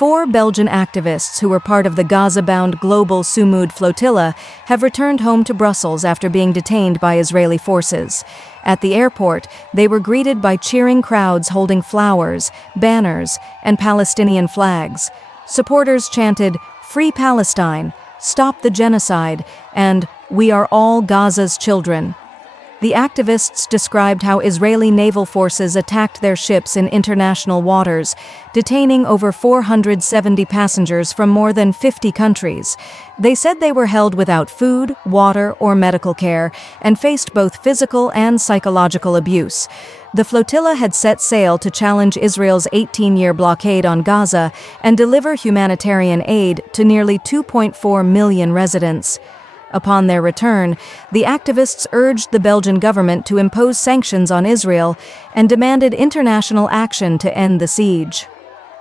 4 Belgian activists who were part of the Gaza-bound Global Sumud flotilla have returned home to Brussels after being detained by Israeli forces. At the airport, they were greeted by cheering crowds holding flowers, banners, and Palestinian flags. Supporters chanted, "Free Palestine," "Stop the genocide," and "We are all Gaza's children." The activists described how Israeli naval forces attacked their ships in international waters, detaining over 470 passengers from more than 50 countries. They said they were held without food, water, or medical care, and faced both physical and psychological abuse. The flotilla had set sail to challenge Israel's 18-year blockade on Gaza and deliver humanitarian aid to nearly 2.4 million residents. Upon their return, the activists urged the Belgian government to impose sanctions on Israel and demanded international action to end the siege.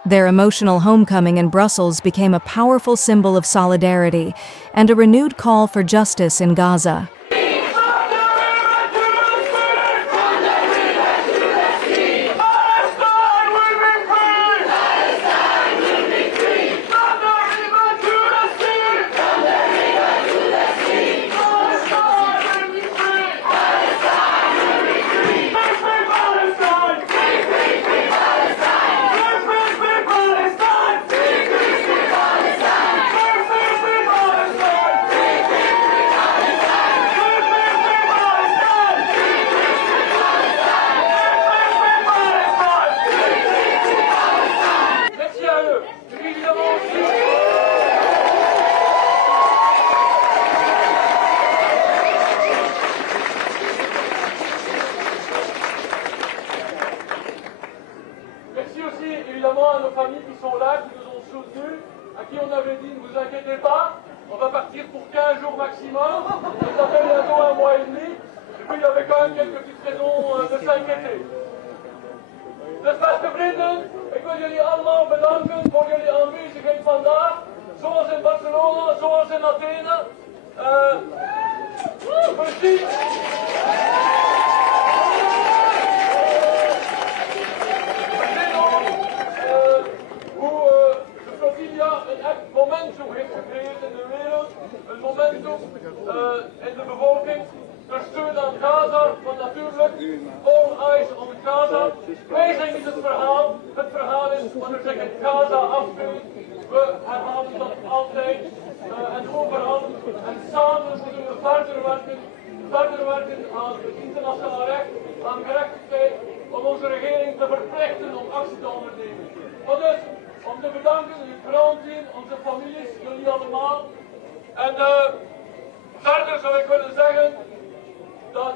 Their emotional homecoming in Brussels became a powerful symbol of solidarity and a renewed call for justice in Gaza. Évidemment à nos familles qui sont là, qui nous ont soutenus, à qui on avait dit ne vous inquiétez pas, on va partir pour 15 jours maximum, ça fait bientôt 1 mois et demi, et puis il y avait quand même quelques petites raisons de s'inquiéter. Dus beste vrienden, ik wil jullie allemaal bedanken voor jullie aanwezigheid vandaag, zoals in Barcelona, zoals in Athene. Precies. Momentum heeft gecreëerd in de wereld, een momentum in de bevolking, de steun aan Gaza, want natuurlijk, all eyes on Gaza. Wij zijn niet het verhaal is wanneer zich in Gaza afspeelt, we herhalen dat altijd en overal en samen moeten we verder werken aan het internationaal recht, aan gerechtigheid, om onze regering te verplichten om actie te ondernemen. Maar dus, om te bedanken, uw grootteam, onze families, jullie allemaal. En verder zou ik willen zeggen dat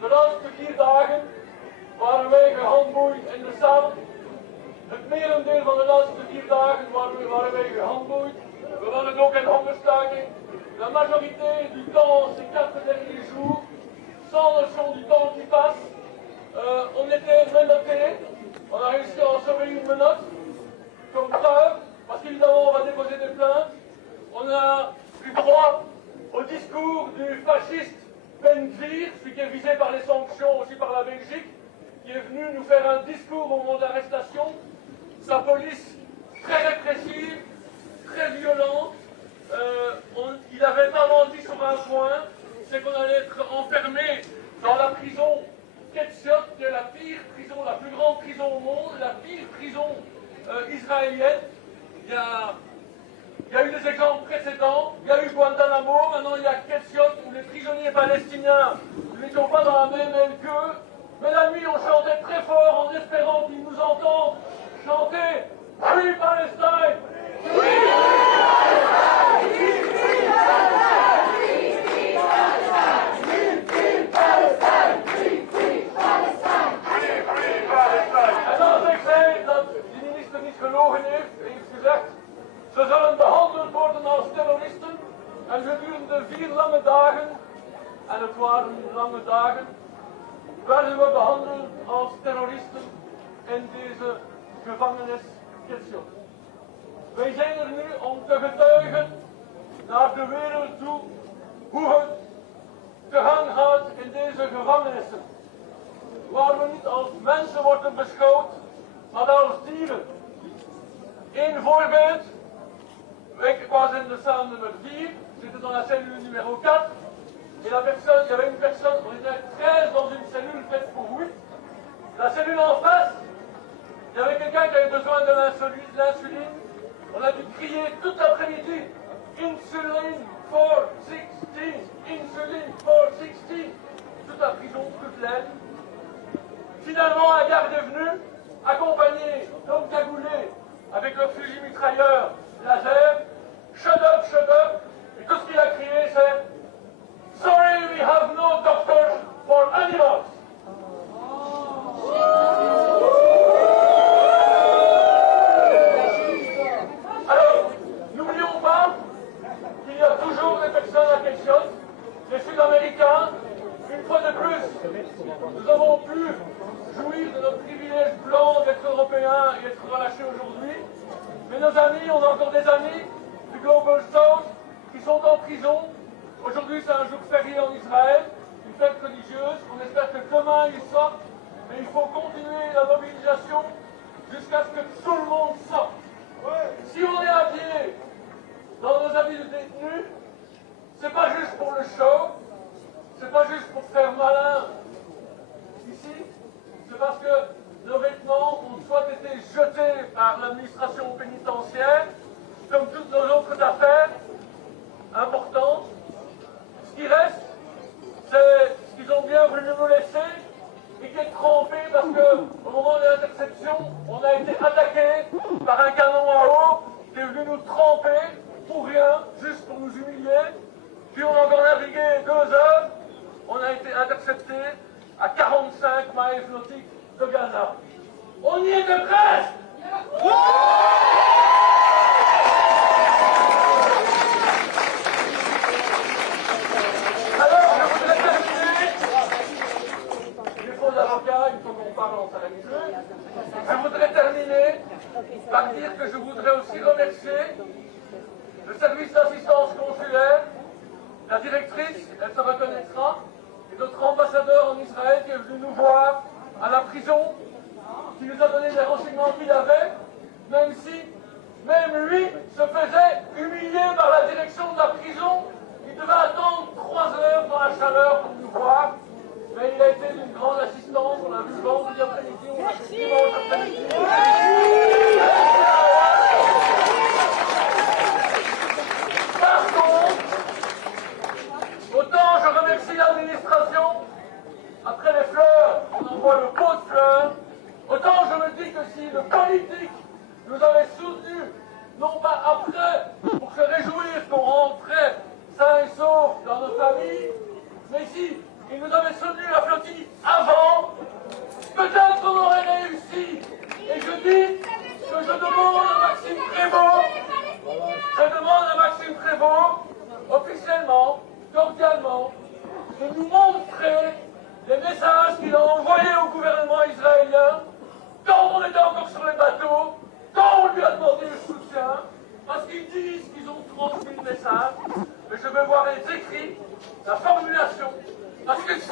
de laatste 4 dagen waren wij gehandboeid in de cel. Het merendeel van de laatste 4 dagen waren wij gehandboeid. We waren ook in hongerstaking. La majorité du temps, ces 4 derniers jours, sans le son du temps qui passe, on était menottés. On a réussi à en sauver une menotte. Comme preuve, parce qu'évidemment on va déposer des plaintes, on a eu droit au discours du fasciste Ben Gvir, celui qui est visé par les sanctions aussi par la Belgique, qui est venu nous faire un discours au moment de l'arrestation. Sa police très répressive, très violente, il avait pas menti sur un point, c'est qu'on allait être enfermé dans la prison Ketziot, qui est la pire prison, la plus grande prison au monde, la pire prison israélienne. Il y a eu des exemples précédents, il y a eu Guantanamo, maintenant il y a Ketziot où les prisonniers palestiniens n'étaient pas dans la même aile qu'eux. Mais la nuit on chantait très fort en espérant qu'ils nous entendent chanter Free Palestine! Free gelogen heeft gezegd, ze zullen behandeld worden als terroristen en gedurende 4 lange dagen, en het waren lange dagen, werden we behandeld als terroristen in deze gevangenis Ketziot. Wij zijn er nu om te getuigen naar de wereld toe hoe het te gang gaat in deze gevangenissen, waar we niet als mensen worden beschouwd, maar als dieren. Eén voorbeeld. Ik was in de salle nummer 4, j'étais dans la cellule numéro 4, et la personne, il y avait une personne, on était 13 dans une cellule faite pour 8. La cellule en face, il y avait quelqu'un qui avait besoin de l'insuline. On a dû crier toute l'après-midi, Insulin for 16, Insulin for 16. Toute la prison, toute l'aile. Finalement, un garde est venu, accompagné d'hommes cagoulés avec leur fusil mitrailleur laser. Shut up, shut up. Et tout ce qu'il a crié, c'est Sorry, we have no doctors for animals. Alors, n'oublions pas qu'il y a toujours des personnes à quelque chose. Les Sud-Américains, une fois de plus, nous avons pu jouir de notre privilège blanc d'être Européens et être relâchés aujourd'hui. Mais nos amis, on a encore des amis du Global South qui sont en prison. Aujourd'hui, c'est un jour férié en Israël, une fête religieuse. On espère que demain, ils sortent. Mais il faut continuer la mobilisation jusqu'à ce que tout le monde sorte. Si on est habillé dans nos habits de détenus, c'est pas juste pour le show, c'est pas juste pour faire malin ici, c'est parce que nos vêtements ont soit été jetés par l'administration pénitentiaire, comme toutes nos autres affaires importantes. Ce qui reste, c'est ce qu'ils ont bien voulu nous laisser et qui est trempé parce qu'au moment de l'interception, on a été attaqué par un canon à eau qui est venu nous tremper pour rien, juste pour nous humilier. Puis on a encore navigué 2 heures, on a été intercepté à 45 miles nautiques de Gaza. On y était presque! Alors, je voudrais terminer. Il faut l'avocat, il faut qu'on parle en salarisé. Je voudrais terminer par dire que je voudrais aussi remercier le service d'assistance consulaire, la directrice, elle se reconnaîtra, et notre ambassadeur en Israël qui est venu nous voir à la prison, qui nous a donné des renseignements qu'il avait, même si, même lui, se faisait humilier par la direction de la prison. Il devait attendre 3 heures dans la chaleur pour nous voir, mais il a été d'une grande assistance. On a vu vendredi après-midi, on a vu dimanche après-midi. Par contre, autant je remercie l'administration, après les fleurs, on envoie le pot de fleurs, autant je me dis que si le politique nous avait soutenus, non pas après, pour se réjouir qu'on rentrait sains et saufs dans nos familles, mais si il nous avait soutenu la flottille avant, peut-être qu'on aurait réussi. Et je dis que je demande à Maxime Prévost, officiellement, cordialement, de nous montrer les messages qu'il a envoyés au gouvernement israélien quand on était encore sur les bateaux, quand on lui a demandé le soutien, parce qu'ils disent qu'ils ont transmis le message, mais je veux voir les écrits, la formulation, parce que si